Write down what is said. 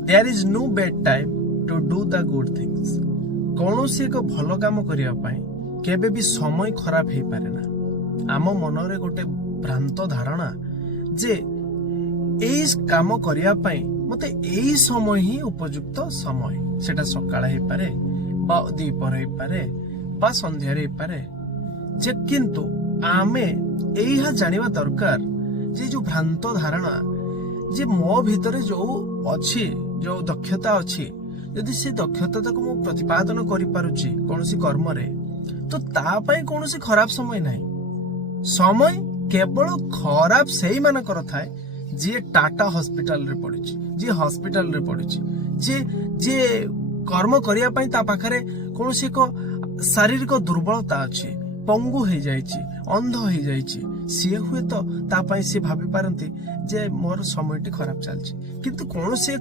There is no bad time to do the good things. कौन सी एक भल काम करने केबे भी समय खराब हो पारे ना। आम मनरे गोटे भ्रांत धारणा जे एई काम करने मते एई समय ही उपयुक्त समय, सेटा सकाळ हो पारे बा दीपर हो पारे बा संध्यार हो पारे। जे किंतु आमे एहा जानिबा दरकार जे जो भ्रांत धारणा जे मो भितरे जो अच्छी जो दक्षता अच्छी, यदि से दक्षता को मु प्रतिपादन करि पारुची कोनोसी कर्म रे, तो ता पई कोनोसी खराब समय नाही। समय केवल खराब सेही मानकर थाए जे टाटा हॉस्पिटल रे पड़िची, जे हॉस्पिटल रे पड़िची, जे कर्म करिया पई ता पाखरे कोनोसी को शारीरिक दुर्बलता अछि, पंगु हो जाइछि, अंध हो जाइछि, सी हुए तो ता पई से भाबी पारंती जे मोर समयटी खराब चलछि। किंतु कोनोसी